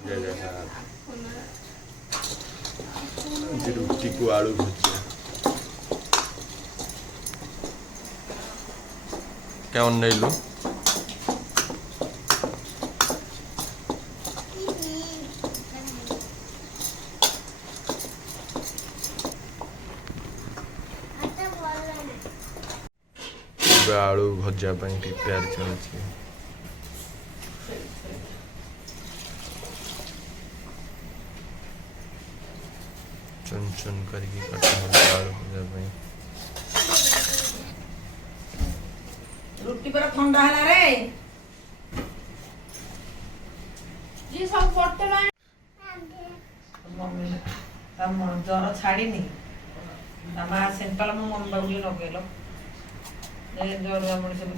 जय जगन्नाथ। रुटी को आलू भुजिया क्या नहीं आलू भजा प्रिपेयर चलती चुन चुन करके कटा आलू भजा रुटी पर ठंडा है रे जी सब बोतल मम्मी तम जर छाड़ीनी तमा सेंट्रल मो मम्मी बाबू लगेलो जर मଣିଷ ବି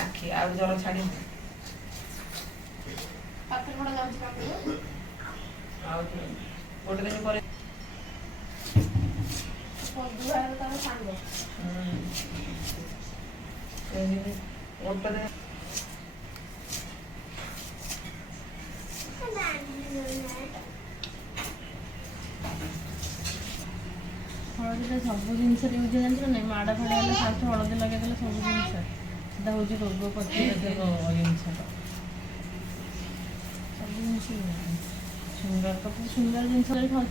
ଆଖି ଆଉ ଜର ଛାଡ଼ିନି ପାଖରେ ପଡା ଯାଉଛି କାମ ଆଉ ଗୋଟେ ଦିନ ପରେ ଦୁଆରେ ତାର ସାଙ୍ଗ ଗୋଟେ ଦିନ हलदी सब जिनस यूज जानते ना माड़ फाड़ है फास्ट हलदी लगे सब जिन हूँ रोग प्रतिरोधक जिनस सब जिन सुंदर तो सुंदर जिन खाऊ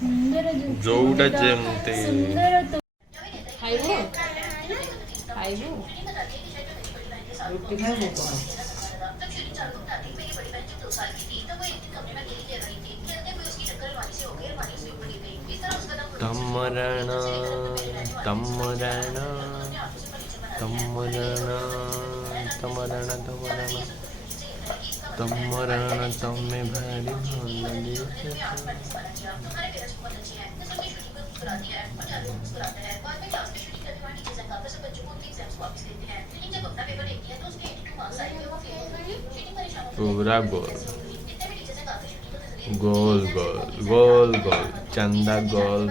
सुंदर सुंदर तो खाइबो खाइबो रुटी खाइबो तमरण तमरण तमरण तमरण तमरण तमरण तमे भारी पूरा गोल गोल गोल गोल गोल चंदा गोल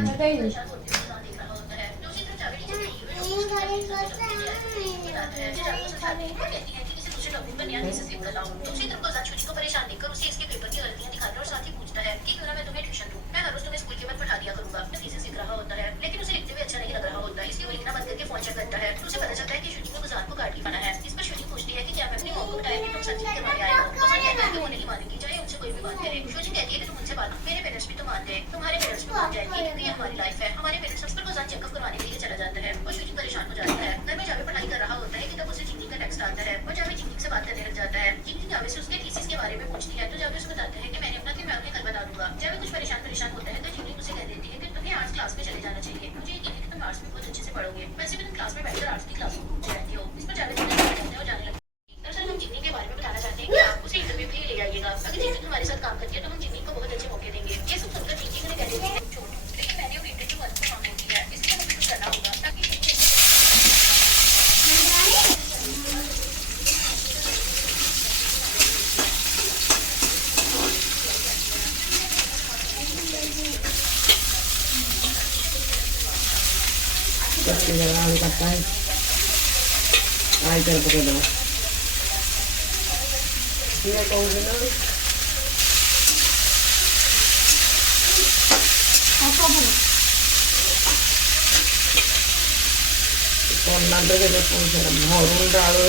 दूसरी तरफ गुलजार छोटी को परेशान देखकर उसे इसके पेपर की गलतियां दिखाता है और साथ ही पूछता है कि क्यों ना मैं तुम्हें ट्यूशन दूं। मैं हर रोज तुम्हें स्कूल के बाद पढ़ा दिया करूंगा। मैं थीसिस सीख रहा होता है लेकिन उसे लिखते हुए अच्छा नहीं लग रहा होता है, इसलिए वो लिखना बंद करके फोन चेक करता है। उसे पता चलता है कि श्रुति को गुलजार को गाड़ी खाना है। इस पर श्रुति पूछती है कि क्या मैं अपनी मॉम को बताया कि तुम सच में करवाने आए हो। गुलजार कहता है कि वो नहीं मानेगी चाहे उनसे कोई भी बात करे। श्रुति कहती है कि तुम उनसे बात मेरे पेरेंट्स भी तो मानते हैं, तुम्हारे पेरेंट्स भी मान जाएंगे क्योंकि ये हमारी लाइफ है। हमारे पेरेंट्स हम पर गुलजार चेकअप करवाने के लिए चला जाता है और श्रुति परेशान हो जाता है। घर में जावे पढ़ाई कर रहा होता है कि तब उसे जिंदगी का टेक्स्ट आता है और जावे जिंदगी से बात करने लग जाता है। जिंदगी जावे से उसके थीसिस के बारे में पूछती है तो जावे उसे बताते हैं कि मैंने अपना कि मैं उन्हें कल बता दूंगा। जावे कुछ परेशान होता है तो जिंदगी उसे कह देती है कि तुम्हें आर्ट्स क्लास में चले जाना चाहिए, मुझे यकीन है कि तुम आर्ट्स में बहुत अच्छे से पढ़ोगे। वैसे भी तुम क्लास में बैठकर आर्ट्स की क्लास में घूमते रहती हो। इस पर जावे और जाने लगती है। दरअसल हम जिंदगी के बारे में बताना चाहते हैं कि आप उसे इंटरव्यू के लिए ले आइएगा। अगर जिंदगी तुम्हारे साथ काम करती है तो हम जिंदगी को बहुत अच्छे मौके देंगे। ये सब सुनकर जिंदगी उन्हें कह देती है छोड़, लेकिन मैंने वो इंटरव्यू वर्क को मांग होती है, इसलिए हमें कुछ करना होगा ताकि आलू काटता है आई कर पकड़ दो ये कहूँगी ना कौन ना दे दे कौन सा मोहर डालो